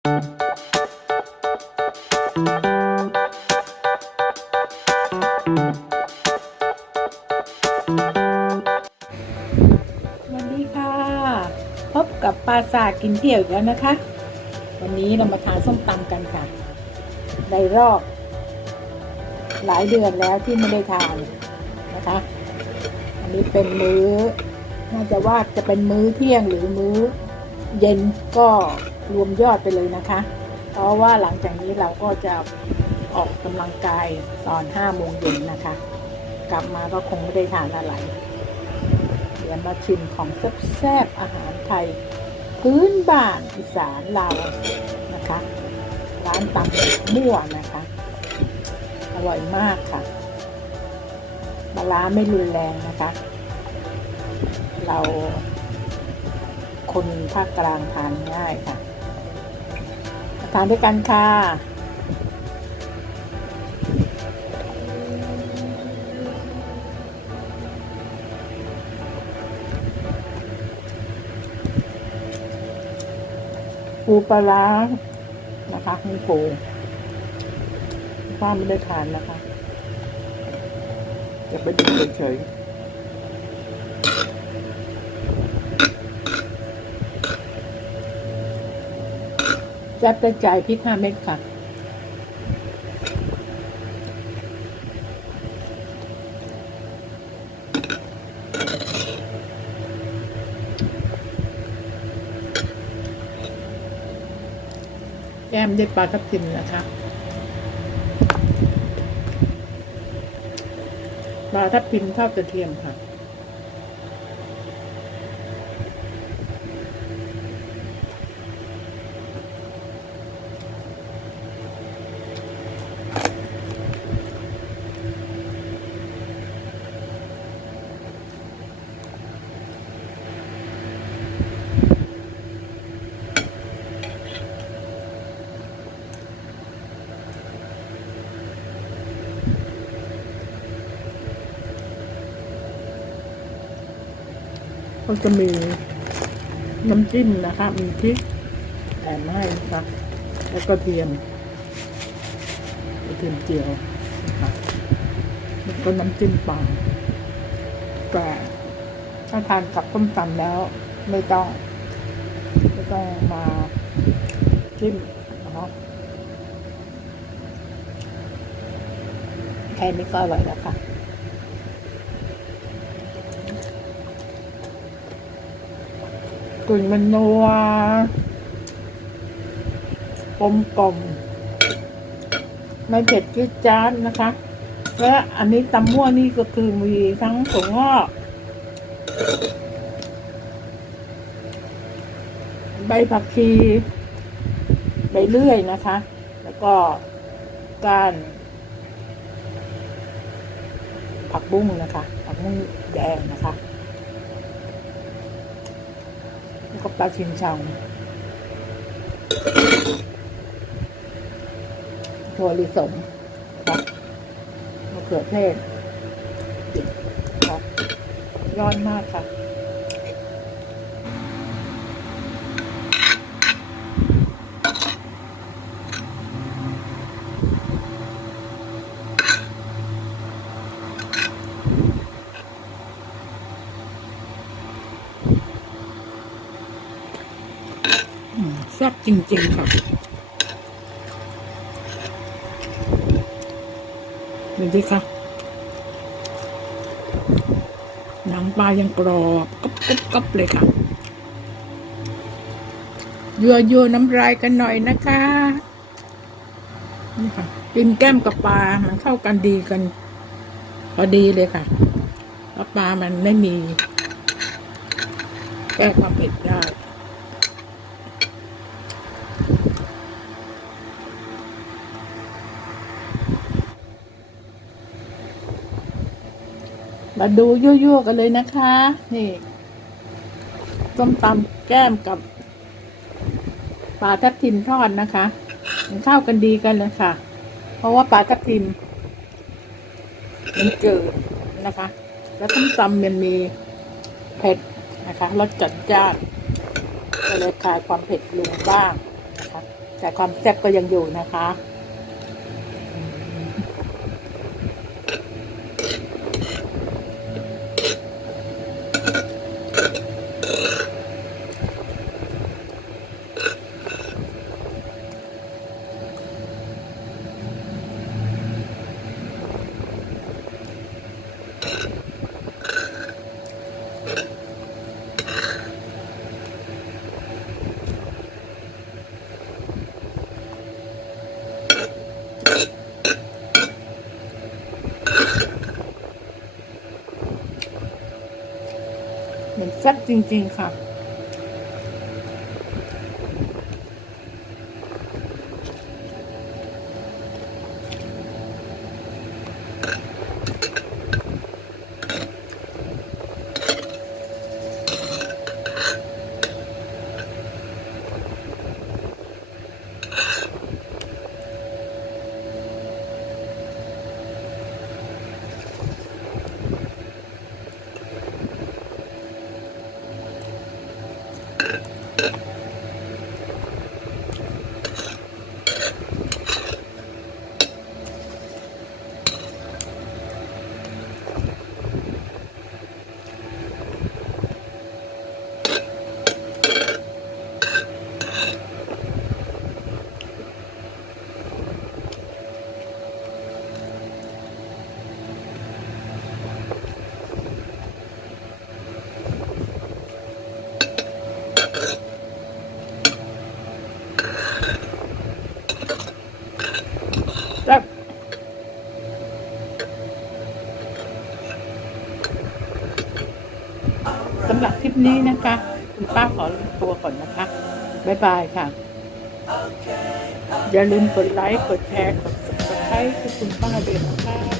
สวัสดีค่ะ พบกับปราสาทกินเที่ยวอีกแล้วนะคะ วันนี้เรามาทานส้มตำกันค่ะ ในรอบ หลายเดือนแล้วที่ไม่ได้ทานนะคะ อันนี้เป็นมื้อ น่าจะว่าจะเป็นมื้อเที่ยงหรือมื้อ เย็นก็รวมยอดไปเลยนะคะ เพราะว่าหลังจากนี้เราก็จะออกกำลังกายตอน5โมงเย็นนะคะ กลับมาก็คงไม่ได้ทานอะไร เดี๋ยวมาชิมของแซ่บๆอาหารไทย พื้นบ้านอีสานเรานะคะ ร้านตำมั่วนะคะ อร่อยมากค่ะปลาร้าไม่รุนแรงนะคะ เรา คนภาคกลางทานง่ายค่ะ ทานด้วยกันค่ะปูปลาร้านะคะมีปูป้าไม่ได้ทานนะคะจะไปดูเฉยๆ จับแต่ใจายพริกห้าเม็ดค่ะแก้มด้ปลาทับทิมนะคะปลาทับทิมทอดกระเทียมค่ะ ก็จะมีน้ำจิ้มนะคะ มีพริกแถมให้นะคะแล้วก็เทียมกระเทียมเจียวนะคะแล้วก็น้ำจิ้มปลาแต่ถ้าทานกับต้มตำแล้ว ไม่ต้องไม่ต้องมาจิ้มนะคะแค่นี้ก็อร่อยแล้วค่ะ กลิ่นมันนัวกลมกลมไม่เผ็ดจี๊ดจาดนะคะ และอันนี้ตำมั่วนี่ก็คือมีทั้งถั่วงอกใบผักชีใบเลื่อยนะคะ แล้วก็ก้านผักบุ้งนะคะ ผักบุ้งแดงนะคะ ก็ปลาชิมชังถั่วลิสงครับมะเขือเทศครับร้อนมากค่ะ ซ่บจริง ๆ ค่ะดูดิค่ะ หนังปลายังกรอบกรอบกรอบกบเลยค่ะยัวยัวน้ำลายกันหน่อยนะคะ นี่ค่ะกินแก้มกับปลา มันเข้ากันดีกัน พอดีเลยค่ะเพราะปลามันไม่มี แก้ความเผ็ดได้ มาดูยั่วๆกันเลยนะคะ นี่ส้มตำแก้มกับปลาทับทิมทอดนะคะมันเข้ากันดีกันเลยค่ะ เพราะว่าปลาทับทิมมันเกิดนะคะ แล้วส้มตำมันมีเผ็ดนะคะรสจัดจ้านก็เลยคลายความเผ็ดลงบ้างนะคะแต่ความแซ่บก็ยังอยู่นะคะ แซ่บจริง ๆ ค่ะ สำหรับคลิปนี้นะคะ คุณป้าขอลงตัวก่อนนะคะ บ๊ายบายค่ะ อย่าลืมกดไลค์ กดแชร์ กด subscribe ให้คุณป้าด้วยนะคะ